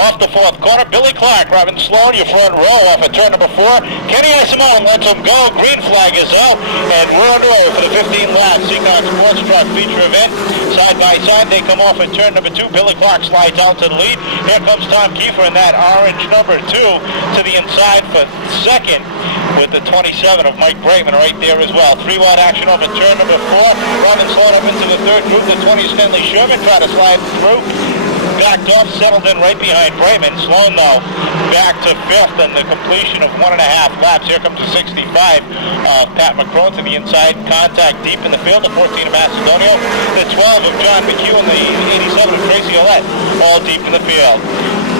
off the fourth corner. Billy Clarke, Robin Sloan, your front row off at turn number 4. Kenny Simone lets him go. Green flag is out, and we're underway for the 15 laps Seekonk Sports Truck feature event. Side by side, they come off at turn number 2. Billy Clarke slides out to the lead. Here comes Tom Kiefer in that orange number 2 to the inside for second, with the 27 of Mike Brightman right there as well. 3-wide action off at turn number 4. Robin Sloan up into the third group. The 20 Stanley Sherman trying to slide through. Backed off, settled in right behind Brightman. Sloan, though, back to 5th and the completion of 1.5 laps. Here comes the 65 of Pat McCrohan to the inside. Contact deep in the field. The 14 of Macedonio. The 12 of John McHugh and the 87 of Tracy Ouellette, all deep in the field.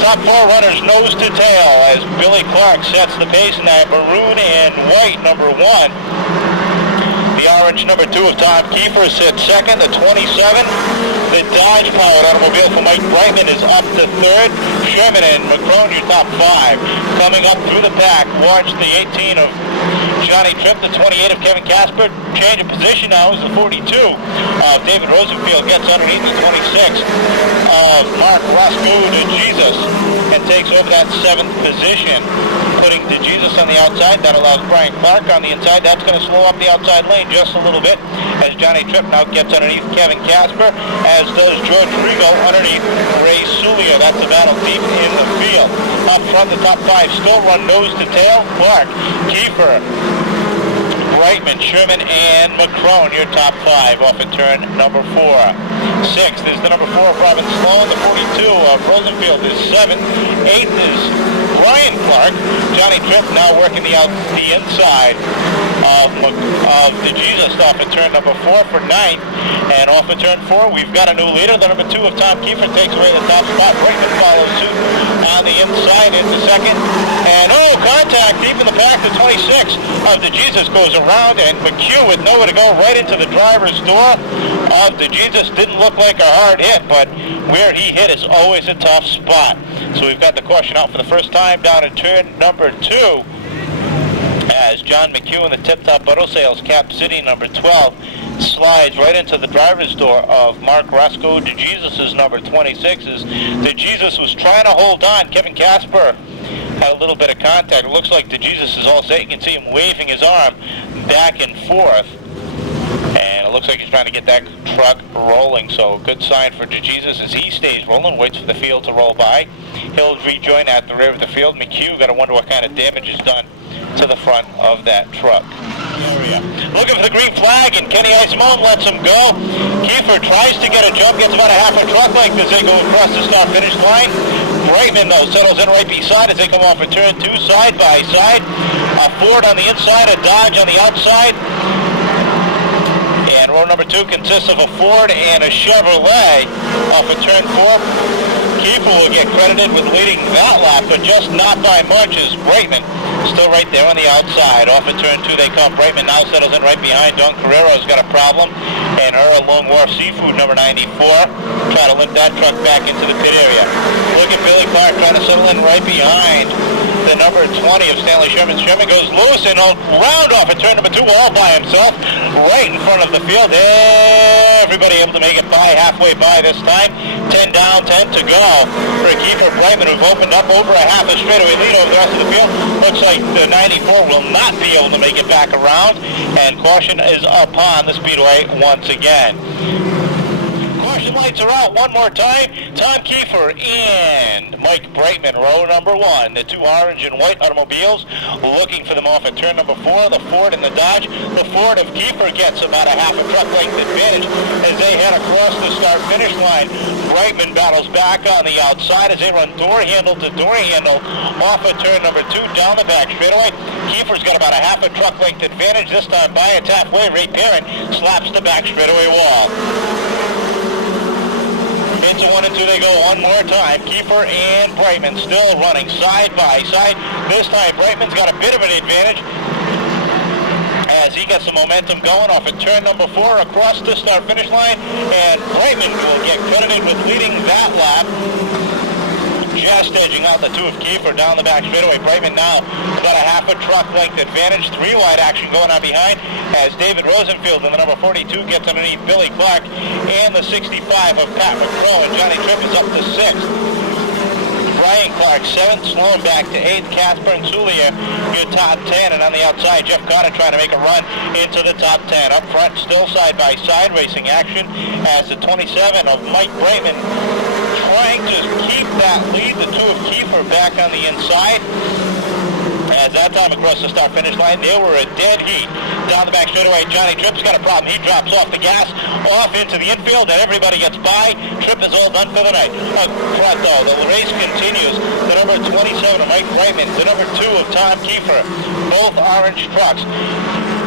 Top 4 runners nose to tail as Billy Clarke sets the pace in that maroon and white number 1. The orange number 2 of Tom Kiefer sits second. The 27, the Dodge powered automobile for Mike Brightman is up to 3rd. Sherman and McCrohan, your top 5. Coming up through the pack, watch the 18 of Johnny Tripp, the 28 of Kevin Casper. Change of position now is the 42 of David Rosenfield. Gets underneath the 26 of Mark Roscoe to Jesus and takes over that 7th position. Putting DeJesus on the outside, that allows Brian Clarke on the inside. That's going to slow up the outside lane just a little bit as Johnny Tripp now gets underneath Kevin Casper, as does George Rigo underneath Ray Sulia. That's a battle deep in the field. Up front, the top 5 still run nose to tail. Clarke, Kiefer, Brightman, Sherman, and McCrohan, your top 5 off at turn number 4. 6th is the number 4 of Robin Sloan. The 42 of Rosenfield is 7th. 8th is Brian Clarke. Johnny Tripp now working the inside of DeJesus off at turn number 4 for 9th. And off at turn 4, we've got a new leader. The number 2 of Tom Kiefer takes away the top spot. Brightman follows suit on the inside into second. And contact deep in the pack. The 26 of DeJesus goes around, and McHugh with nowhere to go right into the driver's door of DeJesus. Didn't look like a hard hit, but where he hit is always a tough spot. So we've got the caution out for the first time down at turn number 2 as John McHugh in the tip-top auto sales cap city number 12 slides right into the driver's door of Mark Roscoe. DeJesus' number 26 as DeJesus was trying to hold on. Kevin Casper had a little bit of contact. It looks like DeJesus is all set. You can see him waving his arm back and forth. And it looks like he's trying to get that truck rolling. So good sign for DeJesus as he stays rolling, waits for the field to roll by. He'll rejoin at the rear of the field. McHugh, got to wonder what kind of damage is done to the front of that truck. Looking for the green flag, and Kenny Simone lets him go. Kiefer tries to get a jump, gets about a half a truck length as they go across the start-finish line. Brightman, though, settles in right beside as they come off at turn 2, side by side. A Ford on the inside, a Dodge on the outside. And row number 2 consists of a Ford and a Chevrolet off at turn 4. Kiefer will get credited with leading that lap, but just not by much as Brightman still right there on the outside. Off at turn 2 they come. Brightman now settles in right behind. Don Carrero's got a problem. And her Lone Wharf Seafood number 94 try to limp that truck back into the pit area. Look at Billy Clarke trying to settle in right behind the number 20 of Stanley Sherman. Sherman goes loose and round off at turn number 2 all by himself right in front of the field. Everybody able to make it by, halfway by this time. 10 down, 10 to go for Kiefer. Brightman, who've opened up over a half a straightaway lead over the rest of the field. Looks like the 94 will not be able to make it back around, and caution is upon the Speedway once again. Caution lights are out one more time. Tom Kiefer and Mike Brightman, row number 1. The 2 orange and white automobiles looking for them off at turn number 4. The Ford and the Dodge. The Ford of Kiefer gets about a half a truck length advantage as they head across the start-finish line. Brightman battles back on the outside as they run door handle to door handle off at turn number 2 down the back straightaway. Kiefer's got about a half a truck length advantage this time by it's halfway. Ray Perrin slaps the back straightaway wall. Into 1 and 2 they go one more time. Kiefer and Brightman still running side by side. This time Brightman's got a bit of an advantage as he gets the momentum going off at turn number 4 across the start-finish line. And Brightman will get credited with leading that lap. Just edging out the 2 of Kiefer down the back straightaway. Brightman now about a half a truck length advantage. 3-wide action going on behind as David Rosenfield in the number 42 gets underneath Billy Clarke and the 65 of Pat McCrohan. Johnny Tripp is up to 6th. Billy Clarke 7th, slowing back to 8th. Casper and Zulia, your top 10. And on the outside, Jeff Connor trying to make a run into the top 10. Up front, still side-by-side racing action as the 27 of Mike Brightman trying to keep that lead. The 2 of Kiefer back on the inside. As that time across the start-finish line, they were a dead heat. Down the back straightaway, Johnny Tripp's got a problem. He drops off the gas, off into the infield, and everybody gets by. Tripp is all done for the night. Up front, though, the race continues. The number 27 of Mike Brightman, the number 2 of Tom Kiefer, both orange trucks.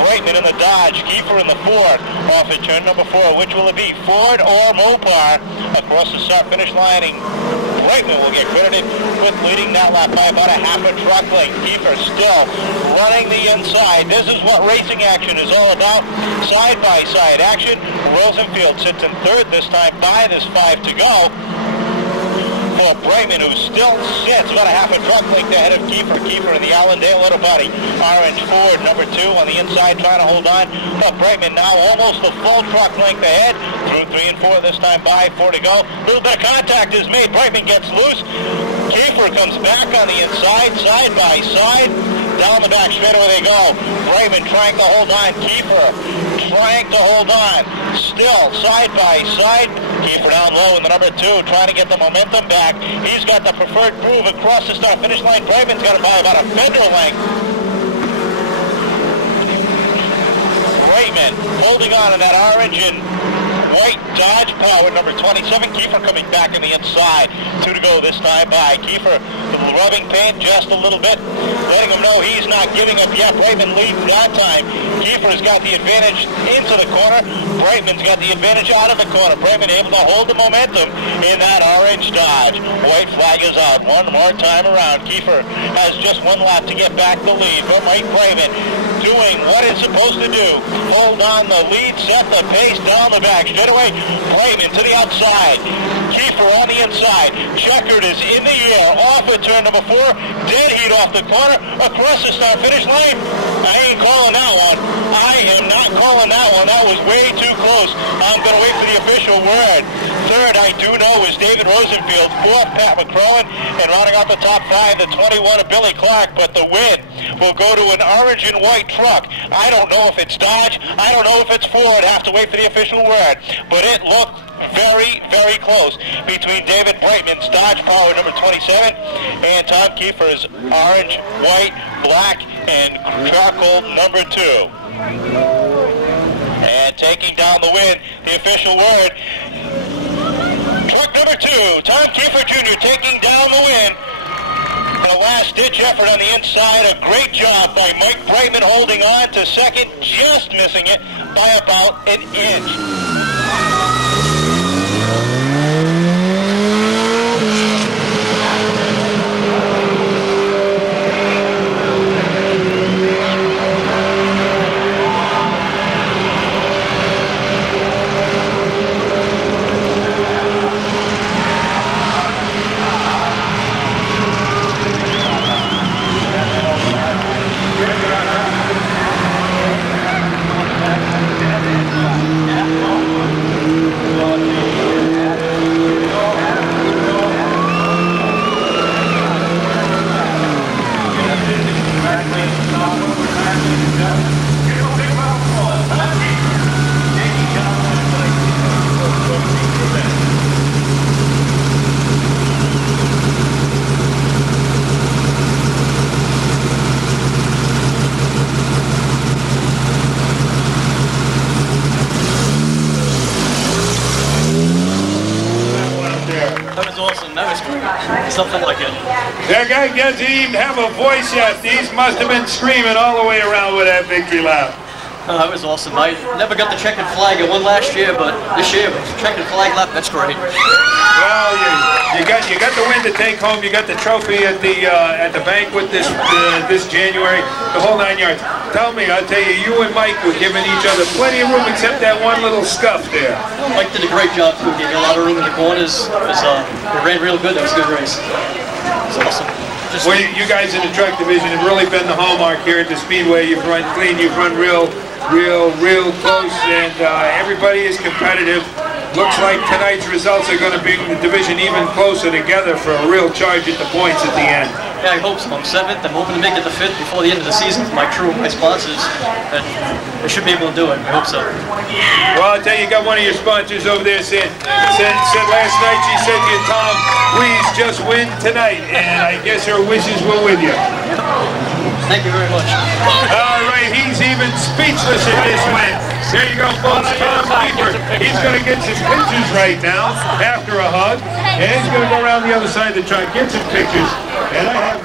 Brightman in the Dodge, Kiefer in the Ford. Off at turn number 4. Which will it be, Ford or Mopar? Across the start-finish line, Brightman will get credited with leading that lap by about a half a truck length. Kiefer still running the inside. This is what racing action is all about. Side-by-side action. Rosenfield sits in 3rd this time by this 5 to go. For Brightman, who still sits about a half a truck length ahead of Kiefer. Kiefer in the Allendale Little Buddy. Orange Ford, number 2 on the inside, trying to hold on. But Brightman now almost a full truck length ahead. Through 3 and 4 this time by, 4 to go. A little bit of contact is made. Brightman gets loose. Kiefer comes back on the inside, side by side. Down the back straightaway they go. Brightman trying to hold on. Kiefer trying to hold on. Still side by side. Kiefer down low in the number 2, trying to get the momentum back. He's got the preferred groove across the start-finish line. Brightman's got it by about a fender length. Brightman holding on to that orange and white Dodge powered number 27. Kiefer coming back on the inside. 2 to go this time by. Kiefer rubbing paint just a little bit, letting him know he's not giving up yet. Brightman leads that time. Kiefer's got the advantage into the corner. Brightman's got the advantage out of the corner. Brightman able to hold the momentum in that orange Dodge. White flag is out one more time around. Kiefer has just 1 lap to get back the lead, but Mike Brightman doing what it's supposed to do. Hold on the lead, set the pace down the back straightaway. Brightman to the outside. Kiefer on the inside. Checkered is in the air. Off at turn number 4. Dead heat off the corner. Across the start-finish line. I ain't calling that one. I am not calling that one. That was way too close. I'm going to wait for the official word. 3rd, I do know, is Dave Rosenfield. 4th, Pat McCrohan. And rounding out the top 5, the 21 of Billy Clarke. But the win will go to an orange and white truck. I don't know if it's Dodge. I don't know if it's Ford. Have to wait for the official word. But it looked very, very close between David Brightman's Dodge Power number 27 and Tom Kiefer's orange, white, black, and charcoal number 2. And taking down the win, the official word, truck number 2, Tom Kiefer Jr. taking down the win. A last-ditch effort on the inside. A great job by Mike Brightman holding on to 2nd, just missing it by about an inch. Something like it. That guy doesn't even have a voice yet. These must have been screaming all the way around with that victory lap. That was awesome. I never got the checkered flag. I won last year, but this year, checkered flag lap, that's great. Well, you got the win to take home. You got the trophy at the banquet this January, the whole 9 yards. Tell me, I'll tell you, you and Mike were giving each other plenty of room except that one little scuff there. Mike did a great job too. Gave me a lot of room in the corners. It ran real good. That was a good race. It was awesome. Well, you guys in the truck division have really been the hallmark here at the Speedway. You've run clean. You've run real close, and everybody is competitive. looks like tonight's results are going to bring the division even closer together for a real charge at the points at the end. Yeah, I hope so. I'm 7th. I'm hoping to make it to 5th before the end of the season. My crew, my sponsors, and they should be able to do it. I hope so. Well, I'll tell you, you got one of your sponsors over there said last night, she said to you, Tom, please just win tonight. And I guess her wishes were with you. Thank you very much. All right, he's even speechless at this win. There you go, folks. Tom Kiefer. He's going to get some pictures right now after a hug. And he's going to go around the other side of the truck, get some pictures. And I have...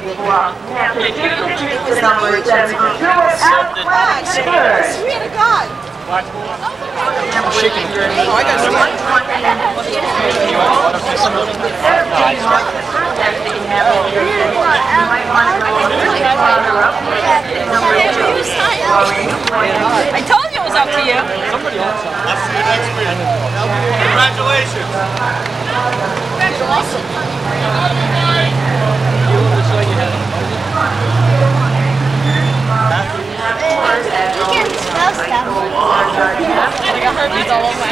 Swear to God. I'm shaking. Oh, I got I told you it was up to you. Somebody else. I'll see you next week. Congratulations. That's awesome. You can smell stuff. I got herpes all over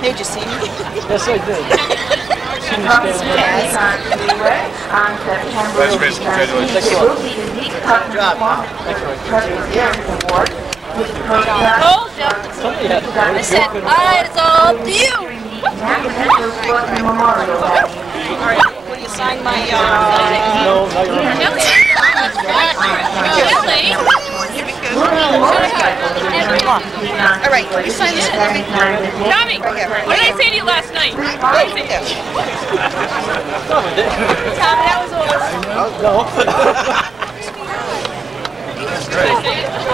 Hey, did you see me? Yes, I did. Speedway on September 19th. It will be the unique Award. Told you. I said, it's all to you. Will you sign my, No, not Really? All right, will you sign this for me? Tommy, what did I say to you last night? Thank you. Tommy, that was awesome. No. Did I say it?